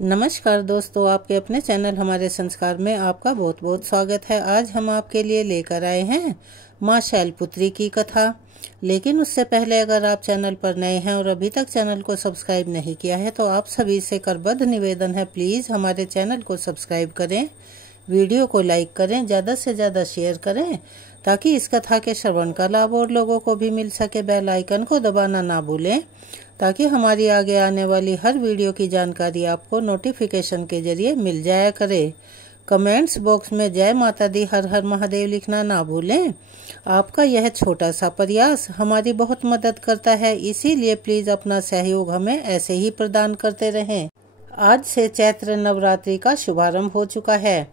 नमस्कार दोस्तों, आपके अपने चैनल हमारे संस्कार में आपका बहुत बहुत स्वागत है। आज हम आपके लिए लेकर आए हैं माँ शैलपुत्री की कथा। लेकिन उससे पहले अगर आप चैनल पर नए हैं और अभी तक चैनल को सब्सक्राइब नहीं किया है तो आप सभी से करबद्ध निवेदन है, प्लीज़ हमारे चैनल को सब्सक्राइब करें, वीडियो को लाइक करें, ज़्यादा से ज़्यादा शेयर करें ताकि इस कथा के श्रवण का लाभ और लोगों को भी मिल सके। बेल आइकन को दबाना ना भूलें ताकि हमारी आगे आने वाली हर वीडियो की जानकारी आपको नोटिफिकेशन के जरिए मिल जाया करे। कमेंट्स बॉक्स में जय माता दी, हर हर महादेव लिखना ना भूलें। आपका यह छोटा सा प्रयास हमारी बहुत मदद करता है, इसीलिए प्लीज़ अपना सहयोग हमें ऐसे ही प्रदान करते रहें। आज से चैत्र नवरात्रि का शुभारंभ हो चुका है।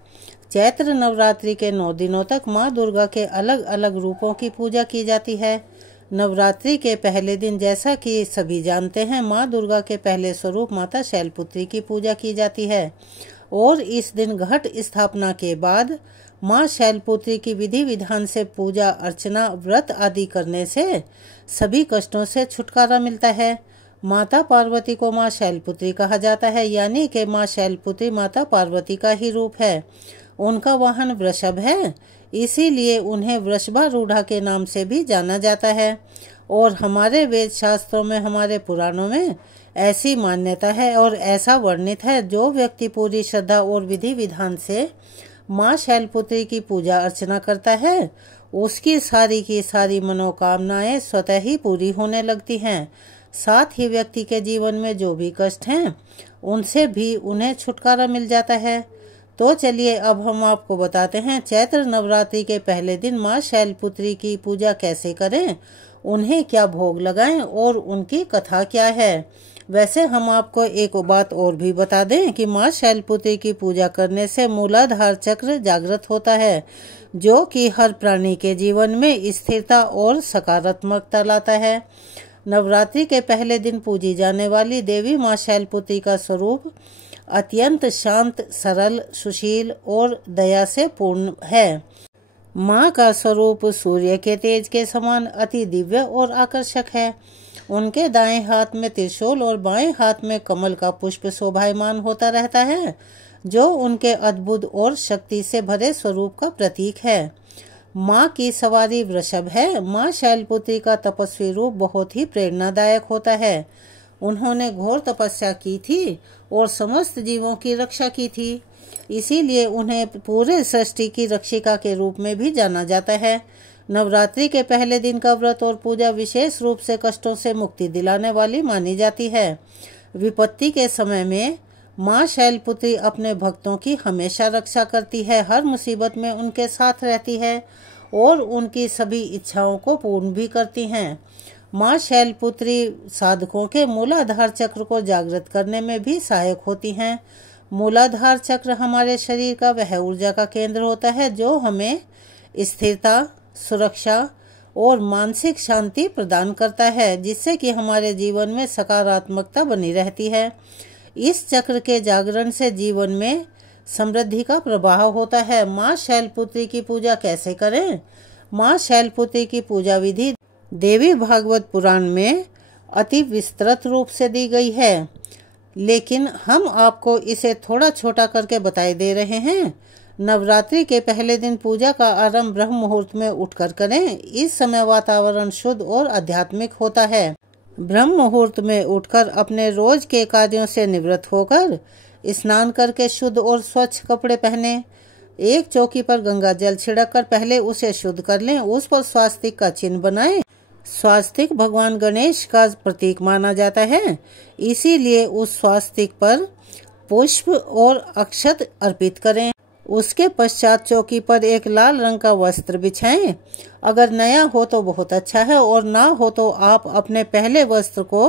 चैत्र नवरात्रि के 9 दिनों तक माँ दुर्गा के अलग अलग रूपों की पूजा की जाती है। नवरात्रि के पहले दिन, जैसा कि सभी जानते हैं, माँ दुर्गा के पहले स्वरूप माता शैलपुत्री की पूजा की जाती है और इस दिन घट स्थापना के बाद माँ शैलपुत्री की विधि विधान से पूजा अर्चना व्रत आदि करने से सभी कष्टों से छुटकारा मिलता है। माता पार्वती को माँ शैलपुत्री कहा जाता है, यानी कि माँ शैलपुत्री माता पार्वती का ही रूप है। उनका वाहन वृषभ है, इसीलिए उन्हें वृषभारूढ़ा के नाम से भी जाना जाता है। और हमारे वेद शास्त्रों में, हमारे पुराणों में ऐसी मान्यता है और ऐसा वर्णित है, जो व्यक्ति पूरी श्रद्धा और विधि विधान से माँ शैलपुत्री की पूजा अर्चना करता है, उसकी सारी की सारी मनोकामनाएं स्वतः ही पूरी होने लगती हैं। साथ ही व्यक्ति के जीवन में जो भी कष्ट हैं उनसे भी उन्हें छुटकारा मिल जाता है। तो चलिए अब हम आपको बताते हैं चैत्र नवरात्रि के पहले दिन माँ शैलपुत्री की पूजा कैसे करें, उन्हें क्या भोग लगाएं और उनकी कथा क्या है। वैसे हम आपको एक बात और भी बता दें कि माँ शैलपुत्री की पूजा करने से मूलाधार चक्र जागृत होता है, जो कि हर प्राणी के जीवन में स्थिरता और सकारात्मकता लाता है। नवरात्रि के पहले दिन पूजी जाने वाली देवी माँ शैलपुत्री का स्वरूप अत्यंत शांत, सरल, सुशील और दया से पूर्ण है। माँ का स्वरूप सूर्य के तेज के समान अति दिव्य और आकर्षक है। उनके दाएं हाथ में त्रिशूल और बाएं हाथ में कमल का पुष्प शोभायमान होता रहता है, जो उनके अद्भुत और शक्ति से भरे स्वरूप का प्रतीक है। माँ की सवारी वृषभ है। माँ शैलपुत्री का तपस्वी रूप बहुत ही प्रेरणादायक होता है। उन्होंने घोर तपस्या की थी और समस्त जीवों की रक्षा की थी, इसीलिए उन्हें पूरे सृष्टि की रक्षिका के रूप में भी जाना जाता है। नवरात्रि के पहले दिन का व्रत और पूजा विशेष रूप से कष्टों से मुक्ति दिलाने वाली मानी जाती है। विपत्ति के समय में माँ शैलपुत्री अपने भक्तों की हमेशा रक्षा करती है, हर मुसीबत में उनके साथ रहती है और उनकी सभी इच्छाओं को पूर्ण भी करती हैं। माँ शैलपुत्री साधकों के मूलाधार चक्र को जागृत करने में भी सहायक होती हैं। मूलाधार चक्र हमारे शरीर का वह ऊर्जा का केंद्र होता है जो हमें स्थिरता, सुरक्षा और मानसिक शांति प्रदान करता है, जिससे कि हमारे जीवन में सकारात्मकता बनी रहती है। इस चक्र के जागरण से जीवन में समृद्धि का प्रवाह होता है। माँ शैलपुत्री की पूजा कैसे करें? माँ शैलपुत्री की पूजा विधि देवी भागवत पुराण में अति विस्तृत रूप से दी गई है, लेकिन हम आपको इसे थोड़ा छोटा करके बताए दे रहे हैं। नवरात्रि के पहले दिन पूजा का आरंभ ब्रह्म मुहूर्त में उठकर करें। इस समय वातावरण शुद्ध और आध्यात्मिक होता है। ब्रह्म मुहूर्त में उठकर अपने रोज के कार्यों से निवृत्त होकर स्नान करके शुद्ध और स्वच्छ कपड़े पहने। एक चौकी पर गंगा जल छिड़क कर पहले उसे शुद्ध कर लें। उस पर स्वास्तिक का चिन्ह बनाएं। स्वास्तिक भगवान गणेश का प्रतीक माना जाता है, इसीलिए उस स्वास्तिक पर पुष्प और अक्षत अर्पित करें। उसके पश्चात चौकी पर एक लाल रंग का वस्त्र बिछाएं। अगर नया हो तो बहुत अच्छा है और ना हो तो आप अपने पहले वस्त्र को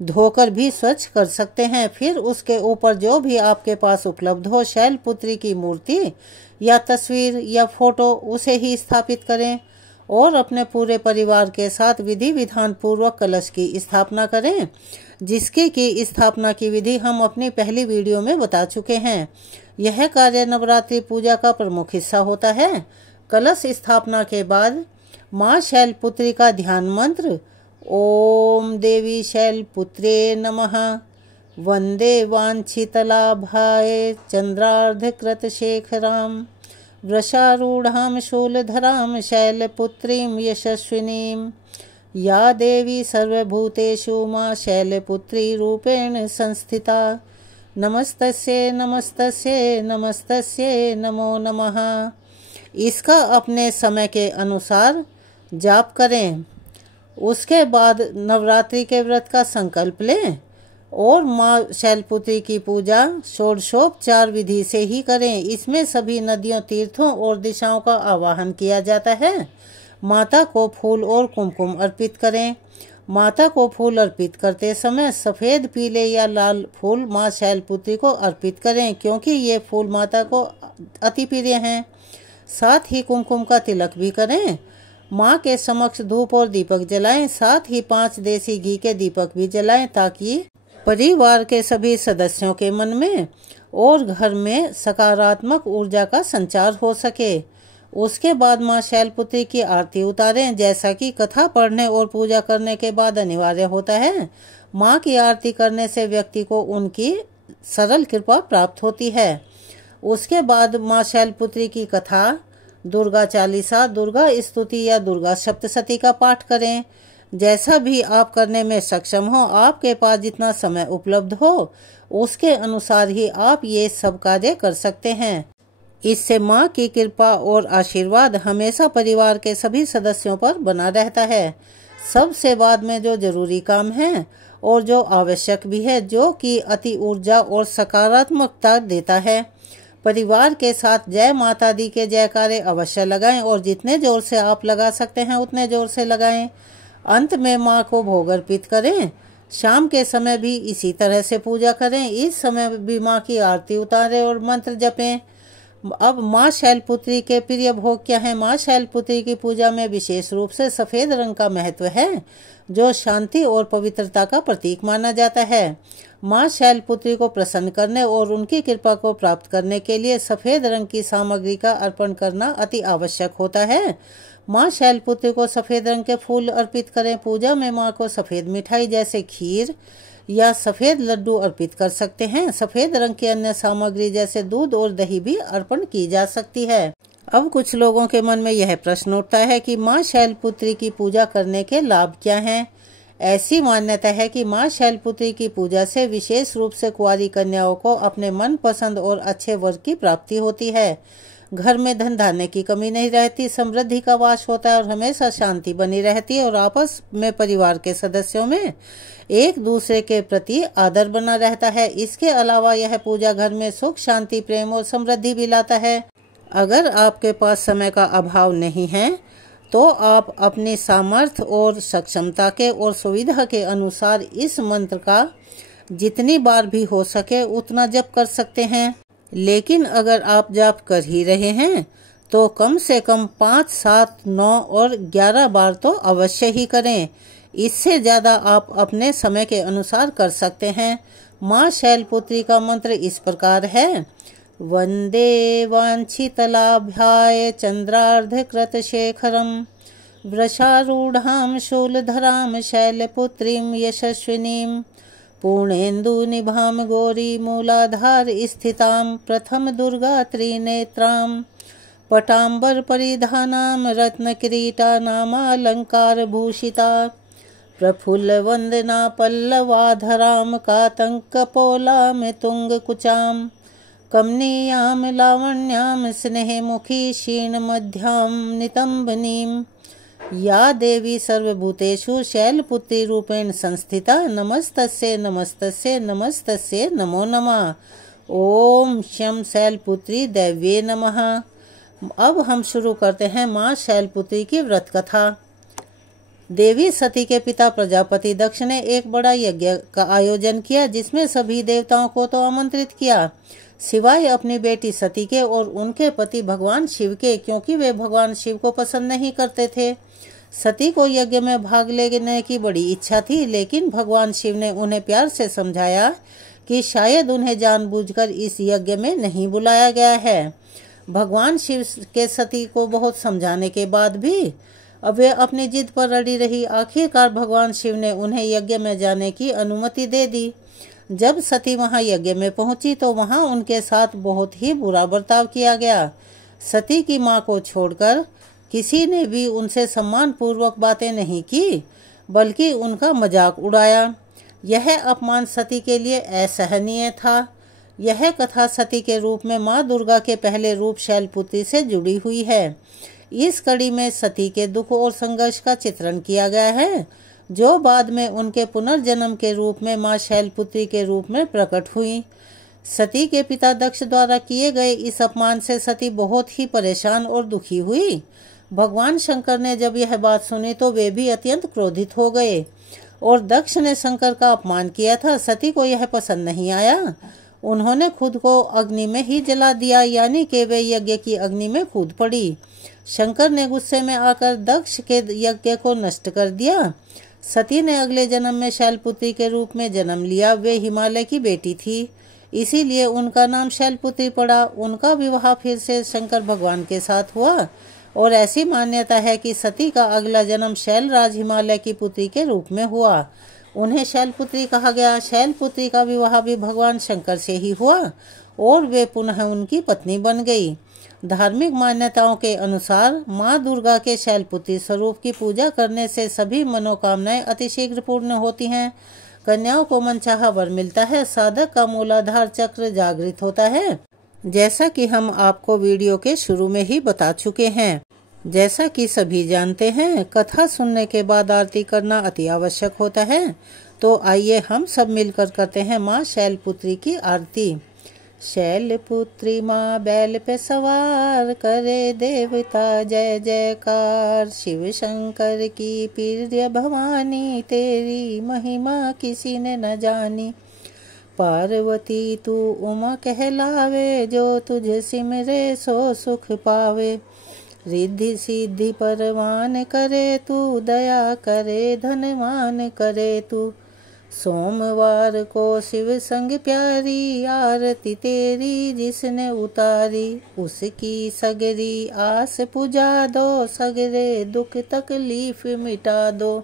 धोकर भी स्वच्छ कर सकते हैं। फिर उसके ऊपर जो भी आपके पास उपलब्ध हो, शैलपुत्री की मूर्ति या तस्वीर या फोटो, उसे ही स्थापित करें और अपने पूरे परिवार के साथ विधि विधान पूर्वक कलश की स्थापना करें, जिसकी की स्थापना की विधि हम अपनी पहली वीडियो में बता चुके हैं। यह कार्य नवरात्रि पूजा का प्रमुख हिस्सा होता है। कलश स्थापना के बाद माँ शैलपुत्री का ध्यान मंत्र ओम देवी शैलपुत्रे नमः वंदे वाञ्छितलाभाय चन्द्रार्धकृतशेखरां वृषारूढां शूलधरां शैलपुत्रीं यशस्विनीं या देवी सर्वभूतेषु मां शैलपुत्री रूपेण संस्थिता नमस्तस्यै नमस्तस्यै नमस्तस्यै नमो नमः। इसका अपने समय के अनुसार जाप करें। उसके बाद नवरात्रि के व्रत का संकल्प लें और माँ शैलपुत्री की पूजा षोडशोपचार विधि से ही करें। इसमें सभी नदियों, तीर्थों और दिशाओं का आवाहन किया जाता है। माता को फूल और कुमकुम अर्पित करें। माता को फूल अर्पित करते समय सफ़ेद, पीले या लाल फूल माँ शैलपुत्री को अर्पित करें, क्योंकि ये फूल माता को अति प्रिय हैं। साथ ही कुमकुम का तिलक भी करें। माँ के समक्ष धूप और दीपक जलाएं। साथ ही 5 देसी घी के दीपक भी जलाएं, ताकि परिवार के सभी सदस्यों के मन में और घर में सकारात्मक ऊर्जा का संचार हो सके। उसके बाद माँ शैलपुत्री की आरती उतारें, जैसा कि कथा पढ़ने और पूजा करने के बाद अनिवार्य होता है। माँ की आरती करने से व्यक्ति को उनकी सरल कृपा प्राप्त होती है। उसके बाद माँ शैलपुत्री की कथा, दुर्गा चालीसा, दुर्गा स्तुति या दुर्गा सप्तशती का पाठ करें। जैसा भी आप करने में सक्षम हो, आपके पास जितना समय उपलब्ध हो, उसके अनुसार ही आप ये सब कार्य कर सकते हैं। इससे माँ की कृपा और आशीर्वाद हमेशा परिवार के सभी सदस्यों पर बना रहता है। सबसे बाद में जो जरूरी काम है और जो आवश्यक भी है, जो कि अति ऊर्जा और सकारात्मकता देता है। परिवार के साथ जय माता दी के जयकारे अवश्य लगाएं और जितने जोर से आप लगा सकते हैं उतने जोर से लगाएं। अंत में माँ को भोग अर्पित करें। शाम के समय भी इसी तरह से पूजा करें। इस समय भी माँ की आरती उतारें और मंत्र जपें। अब माँ शैलपुत्री के प्रिय भोग क्या है? माँ शैलपुत्री की पूजा में विशेष रूप से सफ़ेद रंग का महत्व है, जो शांति और पवित्रता का प्रतीक माना जाता है। माँ शैलपुत्री को प्रसन्न करने और उनकी कृपा को प्राप्त करने के लिए सफ़ेद रंग की सामग्री का अर्पण करना अति आवश्यक होता है। माँ शैलपुत्री को सफ़ेद रंग के फूल अर्पित करें। पूजा में माँ को सफ़ेद मिठाई जैसे खीर या सफ़ेद लड्डू अर्पित कर सकते हैं। सफ़ेद रंग की अन्य सामग्री जैसे दूध और दही भी अर्पण की जा सकती है। अब कुछ लोगों के मन में यह प्रश्न उठता है कि माँ शैलपुत्री की पूजा करने के लाभ क्या हैं? ऐसी मान्यता है कि माँ शैलपुत्री की पूजा से विशेष रूप से कुंवारी कन्याओं को अपने मनपसंद और अच्छे वर की प्राप्ति होती है। घर में धन धान्य की कमी नहीं रहती, समृद्धि का वास होता है और हमेशा शांति बनी रहती है और आपस में परिवार के सदस्यों में एक दूसरे के प्रति आदर बना रहता है। इसके अलावा यह पूजा घर में सुख, शांति, प्रेम और समृद्धि भी लाता है। अगर आपके पास समय का अभाव नहीं है तो आप अपनी सामर्थ्य और सक्षमता के और सुविधा के अनुसार इस मंत्र का जितनी बार भी हो सके उतना जप कर सकते हैं। लेकिन अगर आप जाप कर ही रहे हैं तो कम से कम 5, 7, 9 और 11 बार तो अवश्य ही करें। इससे ज़्यादा आप अपने समय के अनुसार कर सकते हैं। माँ शैलपुत्री का मंत्र इस प्रकार है: वंदे वाञ्छितलाभ्याय चन्द्रार्धकृतशेखरं वृषारूढां शूलधरां शैलपुत्रीं यशस्विनीं पूर्णेन्दुनिभां गौरी मूलाधार स्थितां प्रथम दुर्गा त्रिनेत्रां पटाम्बर परिधानां रत्नकिरीटानामालङ्कारभूषिता प्रफुल्लवन्दना पल्लवाधरां कातङ्कपोलां तुङ्गकुचां कमनीयां लावण्यां स्नेहमुखी क्षीणमध्यां नितम्बनीं या देवी सर्वभूतेषु शैलपुत्री रूपेण संस्थिता नमस्तस्यै नमस्तस्यै नमस्तस्यै नमो नमः। ओम शं शैलपुत्री दैव्ये नमः। अब हम शुरू करते हैं माँ शैलपुत्री की व्रत कथा। देवी सती के पिता प्रजापति दक्ष ने एक बड़ा यज्ञ का आयोजन किया, जिसमें सभी देवताओं को तो आमंत्रित किया, सिवाय अपनी बेटी सती के और उनके पति भगवान शिव के, क्योंकि वे भगवान शिव को पसंद नहीं करते थे। सती को यज्ञ में भाग लेने की बड़ी इच्छा थी, लेकिन भगवान शिव ने उन्हें प्यार से समझाया कि शायद उन्हें जानबूझकर इस यज्ञ में नहीं बुलाया गया है। भगवान शिव के सती को बहुत समझाने के बाद भी अब वे अपनी जिद पर अड़ी रही। आखिरकार भगवान शिव ने उन्हें यज्ञ में जाने की अनुमति दे दी। जब सती वहां यज्ञ में पहुंची तो वहां उनके साथ बहुत ही बुरा बर्ताव किया गया। सती की मां को छोड़कर किसी ने भी उनसे सम्मान पूर्वक बातें नहीं की, बल्कि उनका मजाक उड़ाया। यह अपमान सती के लिए असहनीय था। यह कथा सती के रूप में मां दुर्गा के पहले रूप शैलपुत्री से जुड़ी हुई है। इस कड़ी में सती के दुख और संघर्ष का चित्रण किया गया है, जो बाद में उनके पुनर्जन्म के रूप में मां शैलपुत्री के रूप में प्रकट हुई। सती के पिता दक्ष द्वारा किए गए इस अपमान से सती बहुत ही परेशान और दुखी हुई। भगवान शंकर ने जब यह बात सुनी तो वे भी अत्यंत क्रोधित हो गए और दक्ष ने शंकर का अपमान किया था। सती को यह पसंद नहीं आया। उन्होंने खुद को अग्नि में ही जला दिया, यानी कि वे यज्ञ की अग्नि में कूद पड़ी। शंकर ने गुस्से में आकर दक्ष के यज्ञ को नष्ट कर दिया। सती ने अगले जन्म में शैलपुत्री के रूप में जन्म लिया। वे हिमालय की बेटी थी, इसीलिए उनका नाम शैलपुत्री पड़ा। उनका विवाह फिर से शंकर भगवान के साथ हुआ और ऐसी मान्यता है कि सती का अगला जन्म शैलराज हिमालय की पुत्री के रूप में हुआ। उन्हें शैलपुत्री कहा गया। शैलपुत्री का विवाह भी भगवान शंकर से ही हुआ और वे पुनः उनकी पत्नी बन गई। धार्मिक मान्यताओं के अनुसार माँ दुर्गा के शैलपुत्री स्वरूप की पूजा करने से सभी मनोकामनाएं अतिशीघ्र पूर्ण होती हैं। कन्याओं को मनचाहा वर मिलता है। साधक का मूलाधार चक्र जागृत होता है, जैसा कि हम आपको वीडियो के शुरू में ही बता चुके हैं। जैसा कि सभी जानते हैं, कथा सुनने के बाद आरती करना अति आवश्यक होता है। तो आइए हम सब मिलकर करते हैं माँ शैलपुत्री की आरती। शैलपुत्री माँ बैल पे सवार, करे देवता जय जयकार। शिव शंकर की प्रिय भवानी, तेरी महिमा किसी ने न जानी। पार्वती तू उमा कहलावे, जो तुझे सिमरे सो सुख पावे। रिद्धि सिद्धि परवान करे तू, दया करे धनवान करे तू। सोमवार को शिव संग प्यारी, आरती तेरी जिसने उतारी। उसकी सगरी आस पुजा दो, सगरे दुख तकलीफ मिटा दो।